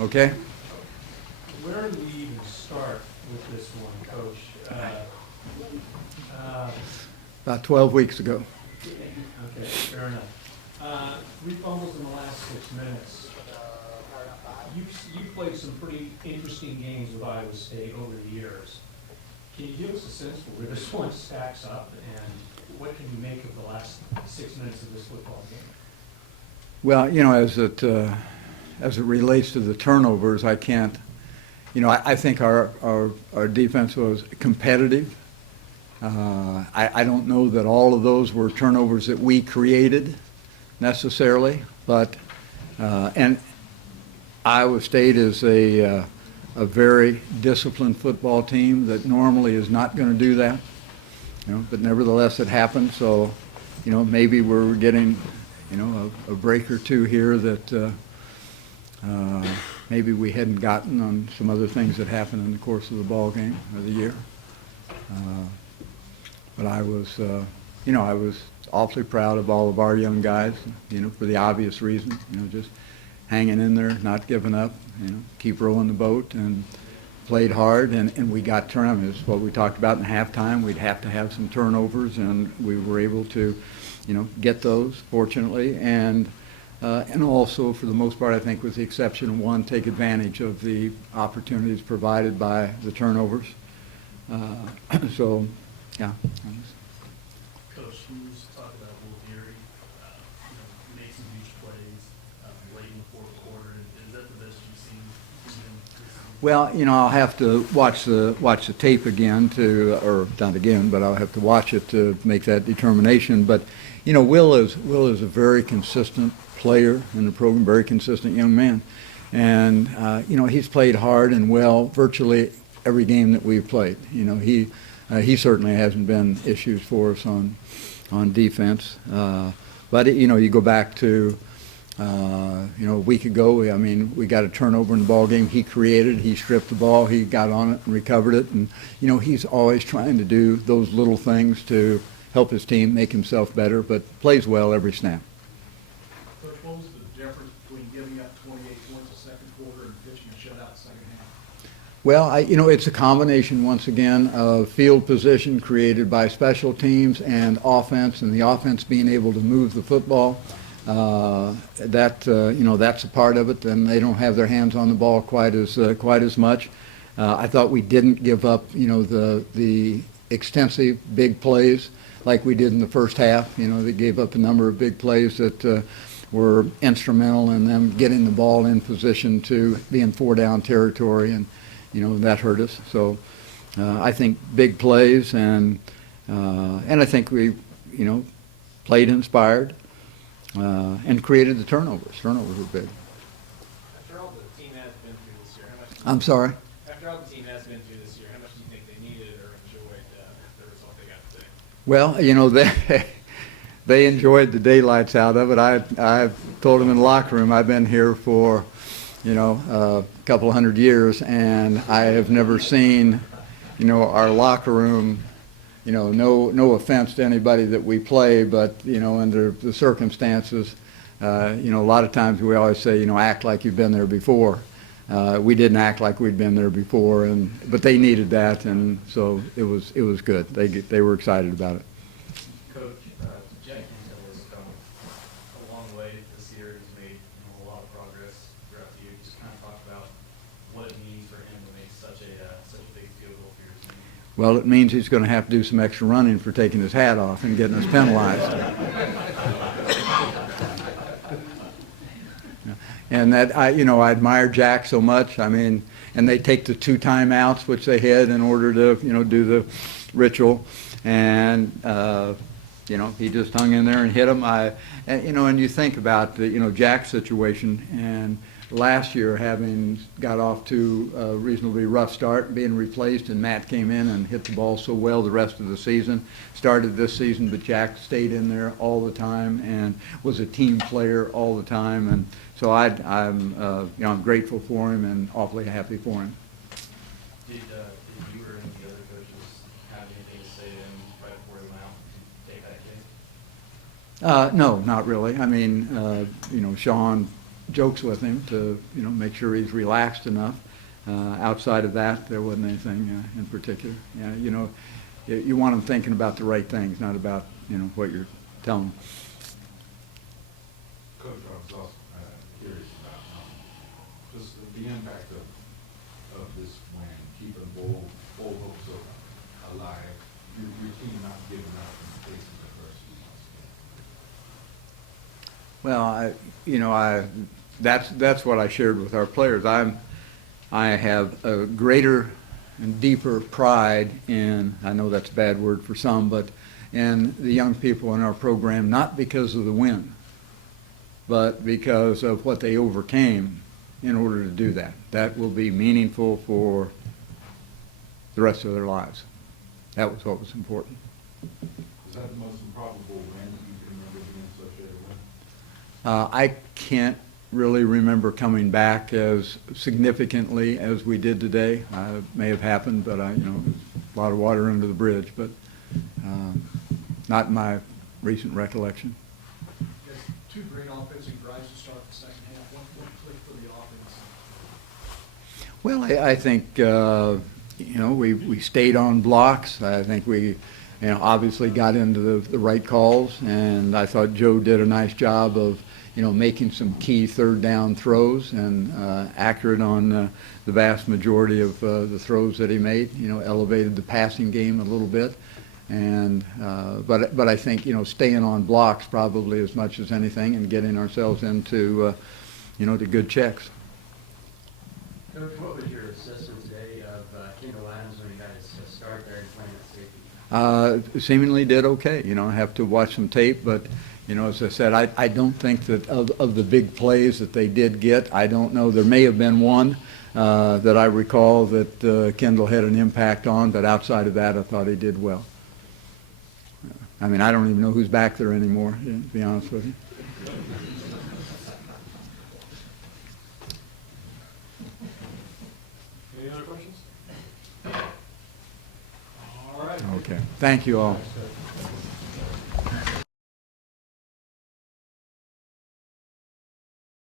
Okay? Where do we even start with this one, Coach? About 12 weeks ago. Okay, fair enough. 3 fumbles in the last 6 minutes. You've played some pretty interesting games with Iowa State over the years. Can you give us a sense for where this one stacks up, and what can you make of the last 6 minutes of this football game? Well, as it relates to the turnovers, I can't. I think our defense was competitive. I don't know that all of those were turnovers that we created necessarily, but and Iowa State is a very disciplined football team that normally is not going to do that. But nevertheless, it happened. So, maybe we're getting, a break or two here that maybe we hadn't gotten on some other things that happened in the course of the ball game of the year. But I was awfully proud of all of our young guys, for the obvious reason, just hanging in there, not giving up, keep rowing the boat, and played hard, and we got turnovers. It's what we talked about in halftime. We'd have to have some turnovers, and we were able to, get those, fortunately, and also, for the most part, I think with the exception of one, take advantage of the opportunities provided by the turnovers. So, yeah. Coach, you was talking about Will Geary. You made some huge plays late in the fourth quarter. Is that the best you've seen him recently? Well, I'll have to watch the tape again or not again, but I'll have to watch it to make that determination. But Will is a very consistent player in the program, very consistent young man, and he's played hard and well virtually every game that we've played. He certainly hasn't been issues for us on defense. But you go back to a week ago. I mean, we got a turnover in the ball game. He created. He stripped the ball. He got on it and recovered it. And he's always trying to do those little things to help his team make himself better. But plays well every snap. Coach, what was the difference between giving up 28 points the second quarter and pitching a shutout second half? Well, it's a combination, once again, of field position created by special teams and the offense being able to move the football. That's a part of it. And they don't have their hands on the ball quite as much. I thought we didn't give up, the extensive big plays like we did in the first half. They gave up a number of big plays that were instrumental in them getting the ball in position to be in 4-down territory, and that hurt us. So I think big plays, and I think we played inspired and created the turnovers. Turnovers were big. After all the team has been through this year, how much? I'm sorry? After all the team has been through this year, how much do you think they needed or enjoyed the result they got today? Well, they enjoyed the daylights out of it. I've told them in the locker room, I've been here for, a couple hundred years, and I have never seen, our locker room, no offense to anybody that we play, but, under the circumstances, a lot of times we always say, act like you've been there before. We didn't act like we'd been there before, but they needed that, and so it was good. They were excited about it. Coach, Jack Campbell has come a long way this year. He's made a lot of progress throughout the year. Just kind of talk about what it means for him to make such a big field goal for your team. Well, it means he's going to have to do some extra running for taking his hat off and getting us penalized. And that I admire Jack so much. I mean, and they take the 2 timeouts which they had in order to do the ritual, and he just hung in there and hit him. And you think about Jack's situation, and last year having got off to a reasonably rough start, being replaced, and Matt came in and hit the ball so well the rest of the season. Started this season, but Jack stayed in there all the time and was a team player all the time. And so I'm grateful for him and awfully happy for him. Did you or any of the other coaches have anything to say to him right before he went out to take that game? No, not really. I mean, Sean jokes with him to, make sure he's relaxed enough. Outside of that, there wasn't anything in particular. Yeah, you want them thinking about the right things, not about, what you're telling them. Coach, I was also curious about just the impact of this win, keeping bowl hopes alive, your team not giving up in the face of adversity. Well, that's what I shared with our players. I have a greater and deeper pride in, I know that's a bad word for some, but in the young people in our program, not because of the win, but because of what they overcame in order to do that. That will be meaningful for the rest of their lives. That was what was important. Is that the most improbable win that you can remember being associated with? I can't really remember coming back as significantly as we did today. It may have happened, but a lot of water under the bridge, but not in my recent recollection. There's two great offensive drives to start the second half. What clicked for the offense? Well, I think, we stayed on blocks. I think we, obviously got into the right calls, and I thought Joe did a nice job of, making some key third down throws and accurate on the vast majority of the throws that he made, elevated the passing game a little bit. And but I think, staying on blocks probably as much as anything and getting ourselves into, to good checks. Coach, what was your assessment today of Kendall Adams when he got his start there and playing at safety? Seemingly did okay. I have to watch some tape, but as I said, I don't think that of the big plays that they did get, I don't know. There may have been one that I recall that Kendall had an impact on, but outside of that, I thought he did well. I mean, I don't even know who's back there anymore, to be honest with you. Any other questions? All right. Okay. Thank you all. Thanks, Coach.